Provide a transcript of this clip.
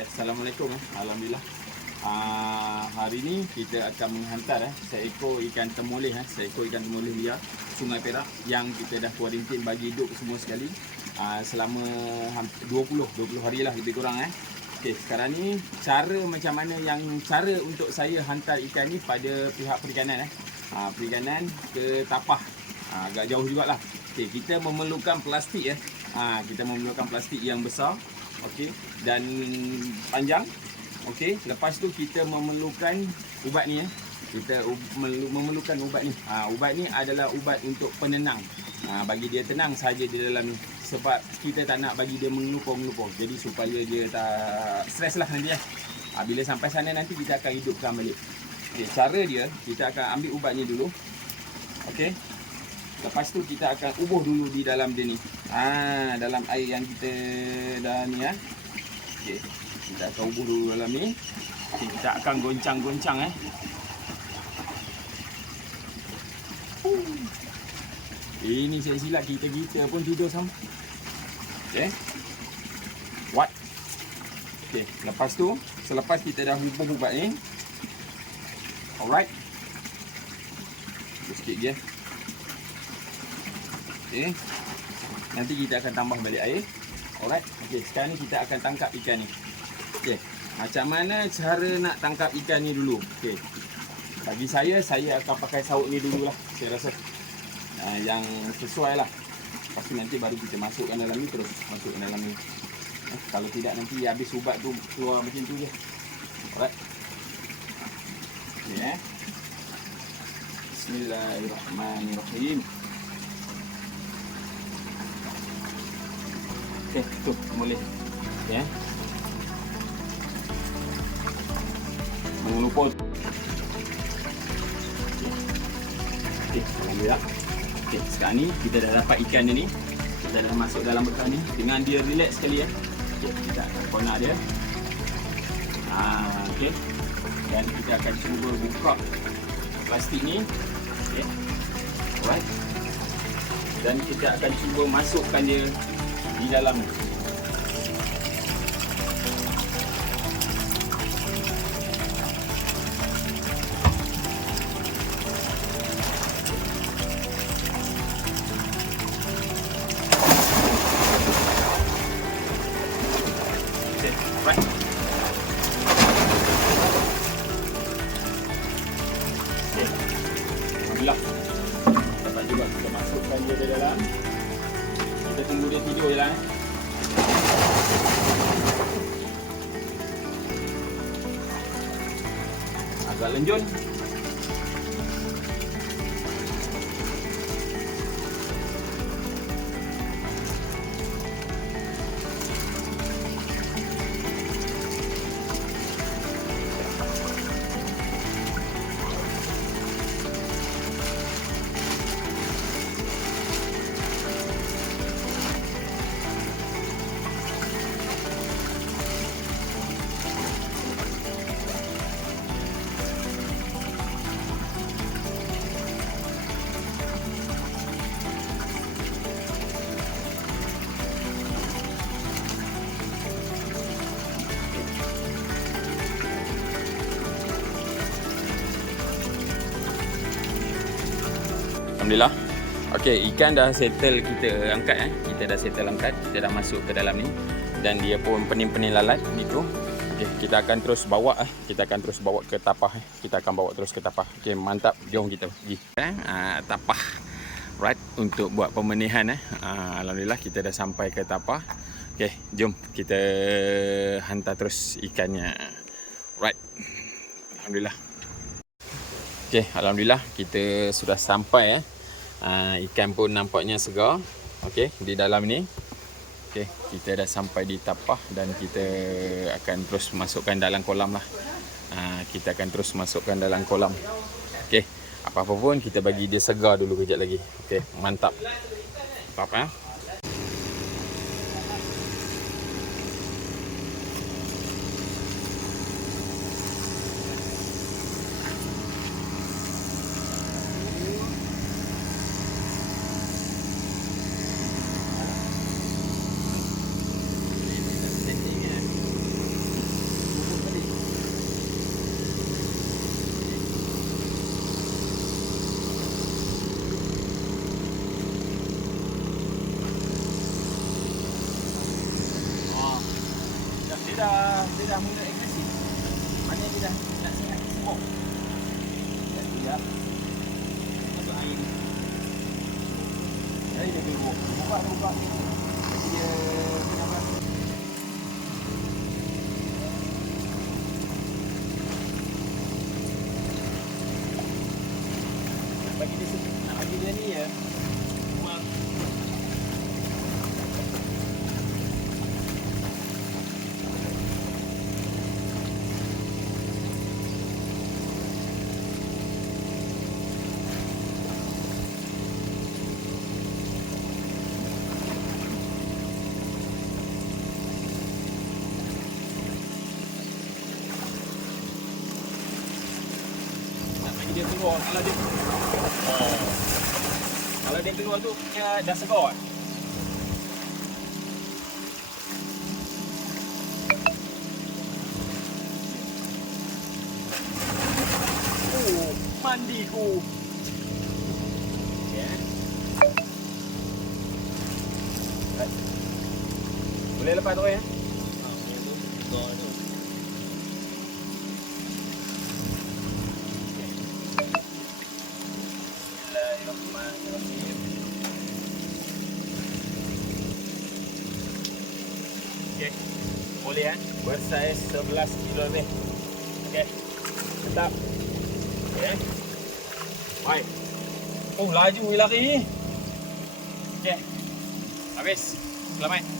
Assalamualaikum. Alhamdulillah. Hari ni kita akan menghantar seekor ikan temoleh, seekor ikan temoleh liar Sungai Perak yang kita dah kuarantin bagi hidup semua sekali selama 20 hari lah lebih kurang. Okey, sekarang ni cara macam mana cara untuk saya hantar ikan ni pada pihak perikanan perikanan ke Tapah. Agak jauh jugalah. Okey, kita memerlukan plastik kita memerlukan plastik yang besar, okey, dan panjang. Okey, lepas tu kita memerlukan ubat ni Kita memerlukan ubat ni. Ubat ni adalah ubat untuk penenang. Bagi dia tenang saja di dalam ni. Sebab kita tak nak bagi dia mengelupur. Jadi supaya dia tak stres lah nanti bila sampai sana nanti kita akan hidupkan balik. Okey, cara dia kita akan ambil ubat ni dulu. Okey. Lepas tu kita akan ubuh dulu di dalam dia ni. Dalam air yang kita dah ni Okey. Kita akan ubuh dulu dalam ni. Okay, kita akan goncang-goncang Ini saya silap kita pun tidur sama. Okey. What? Okey, lepas tu selepas kita dah ubuh ubat ni. Alright. Sikit je. Okey. Nanti kita akan tambah balik air. Alright. Okey, sekarang ni kita akan tangkap ikan ni. Okey, macam mana cara nak tangkap ikan ni dulu? Okey, bagi saya akan pakai saut ni dululah. Saya rasa yang sesuai lah. Lepas tu nanti baru kita masukkan dalam ni, terus masukkan dalam ni. Kalau tidak nanti habis ubat tu keluar macam tu je. Alright. Okey Bismillahirrahmanirrahim. Okey, tu boleh. Okey. Mengelupur. Okey, alhamdulillah. Okey, sekarang ni kita dah dapat ikan dia ni. Kita dah masuk dalam bekal ni dengan dia relax sekali Okey, kita akan konak dia. Okey. Dan kita akan cuba buka plastik ni. Okey. Alright. Dan kita akan cuba masukkan dia di dalam ni. Alhamdulillah. Dapat juga kita masukkan dia ke dalam. Kita tunggu dia tidur je lah agak lenjun. Alhamdulillah. Okey, ikan dah settle kita angkat Kita dah settle angkat, kita dah masuk ke dalam ni dan dia pun pening-pening lalat gitu. Okey, kita akan terus bawa kita akan terus bawa ke Tapah Kita akan bawa terus ke Tapah. Okey, mantap. Jom kita pergi Tapah. Right, untuk buat pemenihan Alhamdulillah kita dah sampai ke Tapah. Okey, jom kita hantar terus ikannya. Right. Alhamdulillah. Okey, alhamdulillah kita sudah sampai ikan pun nampaknya segar. Okey, di dalam ni. Okey, kita dah sampai di Tapah dan kita akan terus masukkan dalam kolam lah. Kita akan terus masukkan dalam kolam. Okey, apa-apa pun kita bagi dia segar dulu kejap lagi. Okey, mantap. Mantap dah mula agresif. Maknanya dia dah nak sangat sibuk. Sekejap. Masuk air ni. Jadi dia berubah. Berubah. Jadi dia kenapa? Nak bagi dia ni ya. Buang. Dia keluar kalau dia keluar tu dia dah segar. Mandiku. Ya. Boleh lepas tu ya. Okey. Boleh bersaiz 11 kilo lebih. Okey. Tetap. Okey. Baik. Oh, laju lari. Okey. Habis. Selamat.